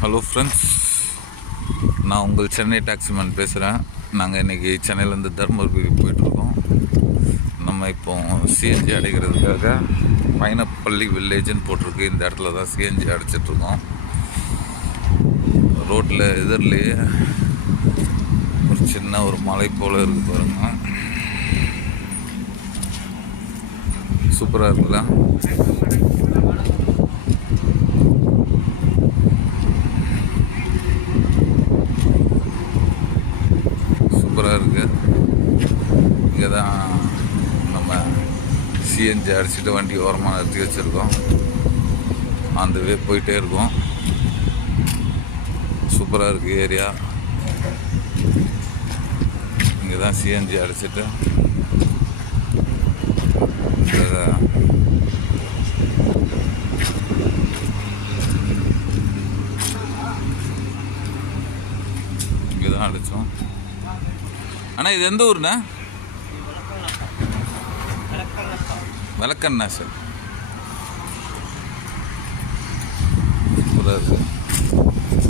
Hello friends, நான் உங்கள் சென்னை டாக்ஸிமேன் பேசுகிறேன். நாங்கள் இன்றைக்கி சென்னையிலேருந்து தருமபுரி போயிட்டுருக்கோம். நம்ம இப்போ சிஎன்ஜி அடைக்கிறதுக்காக பைனப்பள்ளி வில்லேஜ்னு போட்டிருக்கு. இந்த இடத்துல தான் சிஎன்ஜி அடைச்சிட்ருக்கோம். ரோட்டில் எதிரிலேயே ஒரு சின்ன ஒரு மலை போல் இருக்குது பாருங்க. சூப்பராக இருக்குல்ல? சூப்பராக இருக்குது. இங்கே தான் நம்ம சிஎன்ஜி அடிச்சுட்டு வண்டி ஓரமாக நிறுத்தி வச்சுருக்கோம். அந்த வே போயிட்டே இருக்கோம். சூப்பராக இருக்குது ஏரியா. இங்கே தான் சிஎன்ஜி அடிச்சுட்டு இங்கே தான் அடித்தோம். அண்ணா, இது எந்த ஊருண்ணா? விளக்கண்ணா சார். சூப்பராக இருக்குது.